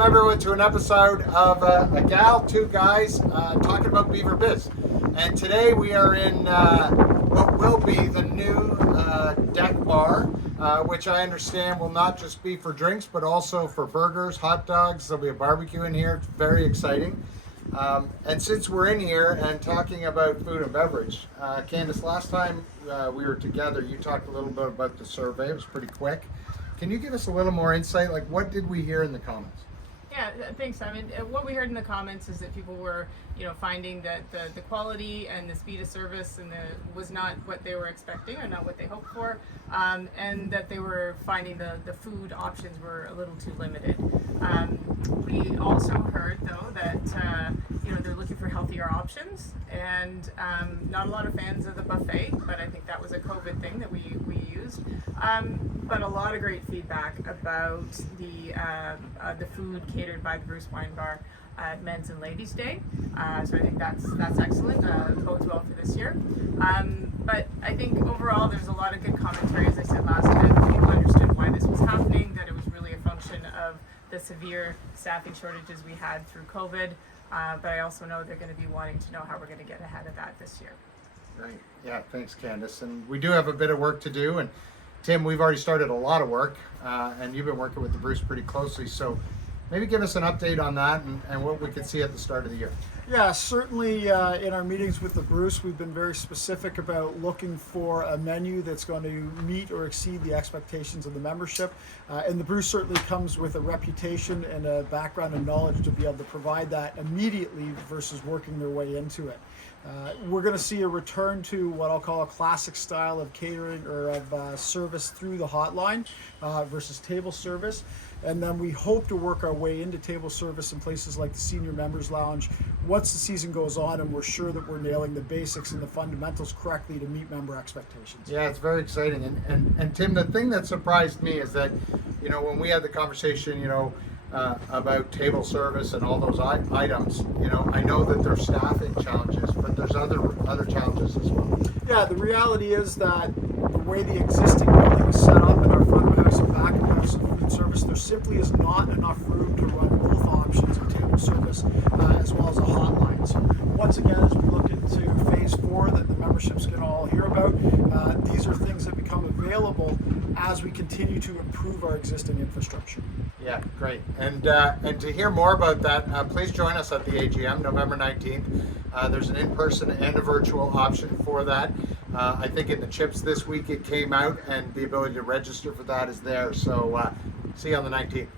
Welcome everyone to an episode of A Gal, Two Guys talking about Beaver Biz. And today we are in what will be the new deck bar, which I understand will not just be for drinks, but also for burgers, hot dogs. There'll be a barbecue in here. It's very exciting. And since we're in here and talking about food and beverage, Candice, last time we were together, you talked a little bit about the survey. It was pretty quick. Can you give us a little more insight? Like, what did we hear in the comments? Yeah, thanks, Simon. What we heard in the comments is that people were, finding that the quality and the speed of service was not what they were expecting or not what they hoped for, and that they were finding the food options were a little too limited. We also heard, though, that they're looking for healthier options, and not a lot of fans of the buffet, but I think that was a COVID thing that we used. But a lot of great feedback about the food catered by the Bruce Wine Bar at Men's and Ladies Day. So I think that's excellent. Bodes well for this year. But I think overall there's a lot of good commentary, as I said last time. People understood why this was happening, that it was really a function of the severe staffing shortages we had through COVID. But I also know they're going to be wanting to know how we're going to get ahead of that this year. Right. Yeah, thanks, Candice. And we do have a bit of work to do. And Tim, we've already started a lot of work, and you've been working with the Bruce pretty closely. So maybe give us an update on that and what we could see at the start of the year. Yeah, certainly in our meetings with the Bruce, we've been very specific about looking for a menu that's going to meet or exceed the expectations of the membership. And the Bruce certainly comes with a reputation and a background and knowledge to be able to provide that immediately versus working their way into it. We're going to see a return to what I'll call a classic style of catering or of service through the hotline versus table service. And then we hope to work our way into table service in places like the Senior Members Lounge once the season goes on and we're sure that we're nailing the basics and the fundamentals correctly to meet member expectations. Yeah, it's very exciting. And Tim, the thing that surprised me is that, when we had the conversation, about table service and all those items, I know that there's staffing challenges, but there's other challenges as well. Yeah, the reality is that the way the existing building is set up in our front of house and back of house and food service, there simply is not enough room to run both options of table service as well as a hotline. So once again, as we look into phase 4 that the memberships can all hear about, these are things that become available as we continue to improve our existing infrastructure. Yeah, great. And to hear more about that, please join us at the AGM, November 19th. There's an in-person and a virtual option for that. I think in the chips this week it came out, and the ability to register for that is there. So see you on the 19th.